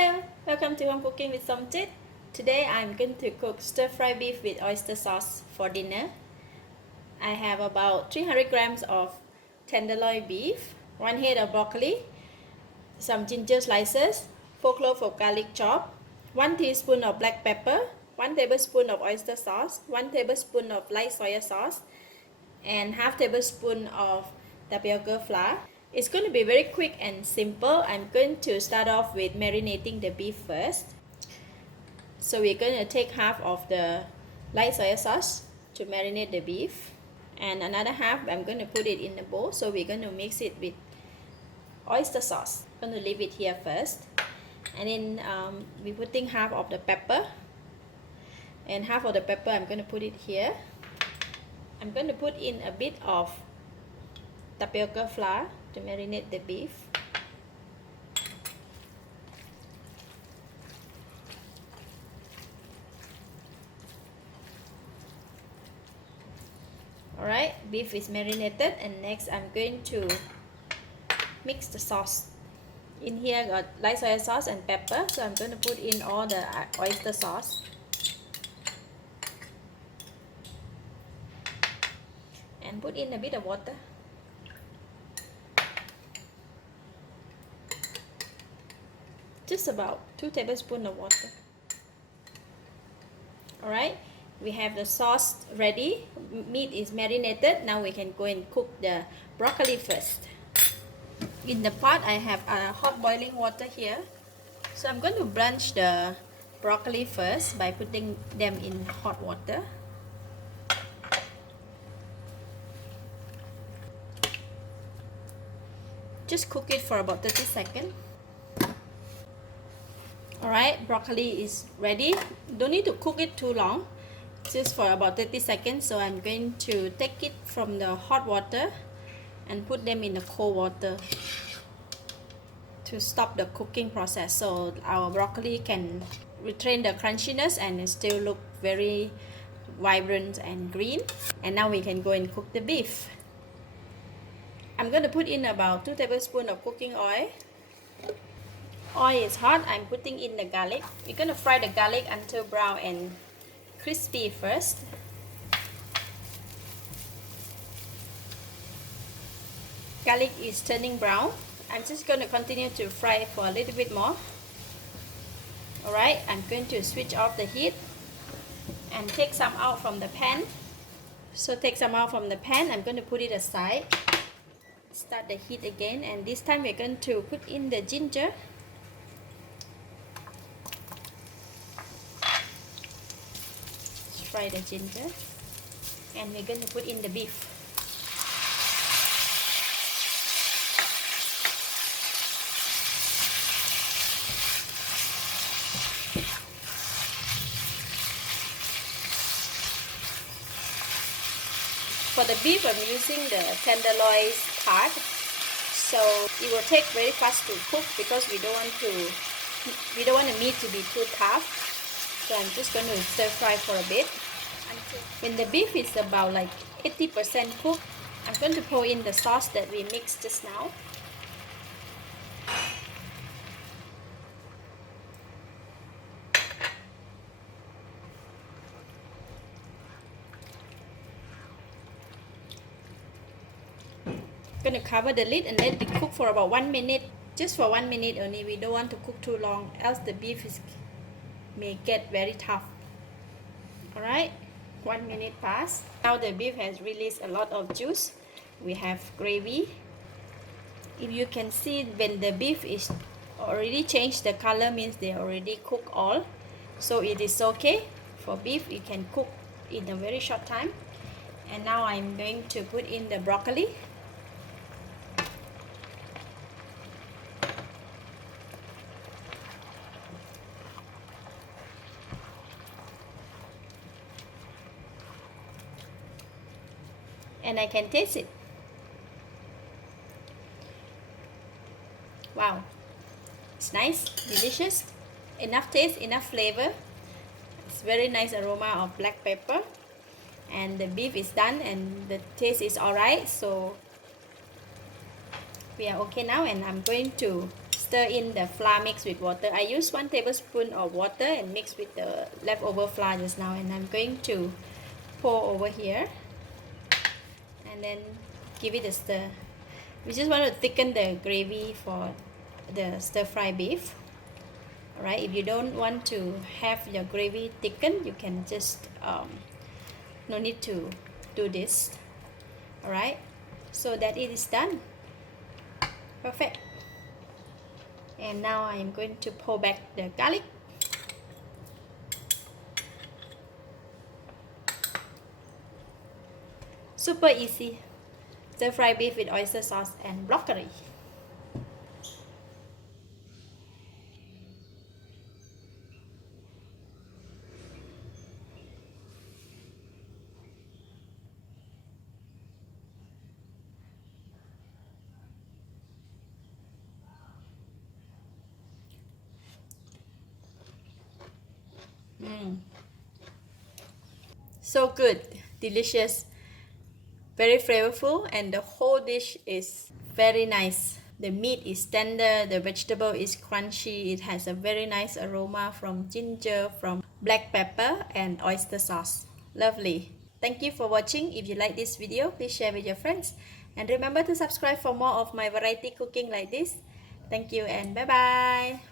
Hello, welcome to Home Cooking with Somjit. Today I'm going to cook stir-fry beef with oyster sauce for dinner. I have about 300 grams of tenderloin beef, 1 head of broccoli, some ginger slices, 4 cloves of garlic chop, 1 teaspoon of black pepper, 1 tablespoon of oyster sauce, 1 tablespoon of light soy sauce, and half tablespoon of tapioca flour. It's going to be very quick and simple. I'm going to start off with marinating the beef first. So we're going to take half of the light soy sauce to marinate the beef, and another half I'm going to put it in the bowl. So we're going to mix it with oyster sauce. I'm going to leave it here first, and then we're putting half of the pepper, and half of the pepper I'm going to put it here. I'm going to put in a bit of tapioca flour to marinate the beef. Alright, beef is marinated, and next I'm going to mix the sauce. In here I got light soy sauce and pepper, so I'm going to put in all the oyster sauce. And put in a bit of water. Just about 2 tablespoons of water. Alright, we have the sauce ready. Meat is marinated. Now we can go and cook the broccoli first. In the pot I have hot boiling water here. So I'm going to blanch the broccoli first by putting them in hot water. Just cook it for about 30 seconds. Alright, broccoli is ready. Don't need to cook it too long, just for about 30 seconds. So I'm going to take it from the hot water and put them in the cold water to stop the cooking process, so our broccoli can retain the crunchiness and still look very vibrant and green. And now we can go and cook the beef. I'm going to put in about 2 tablespoons of cooking oil. Oil is hot. I'm putting in the garlic. We're going to fry the garlic until brown and crispy first. Garlic is turning brown. I'm just going to continue to fry it for a little bit more. Alright, I'm going to switch off the heat and take some out from the pan. So take some out from the pan. I'm going to put it aside. Start the heat again, and this time we're going to put in the ginger. Let's fry the ginger, and we're going to put in the beef. For the beef, I'm using the tenderloin part, so it will take very fast to cook because we don't want the meat to be too tough. So I'm just going to stir fry for a bit. When the beef is about like 80% cooked, I'm going to pour in the sauce that we mixed just now. Going to cover the lid and let it cook for about 1 minute. Just for 1 minute only. We don't want to cook too long, else the beef may get very tough. Alright, 1 minute passed. Now the beef has released a lot of juice. We have gravy. If you can see, when the beef is already changed the color, means they already cooked all. So it is okay. For beef, you can cook in a very short time. And now I'm going to put in the broccoli. And I can taste it. Wow, it's nice, delicious, enough taste, enough flavor. It's very nice aroma of black pepper, and the beef is done and the taste is alright. So we are okay now, and I'm going to stir in the flour mix with water. I use 1 tablespoon of water and mix with the leftover flour just now, and I'm going to pour over here and then give it a stir. We just want to thicken the gravy for the stir-fry beef. Alright, if you don't want to have your gravy thickened, you can just no need to do this. Alright, so that it is done. Perfect. And now I am going to pull back the garlic. Super easy. Stir-fry beef with oyster sauce and broccoli. So good, delicious, very flavorful, and the whole dish is very nice. The meat is tender, the vegetable is crunchy, it has a very nice aroma from ginger, from black pepper and oyster sauce. Lovely. Thank you for watching. If you like this video, please share with your friends. And remember to subscribe for more of my variety cooking like this. Thank you and bye-bye.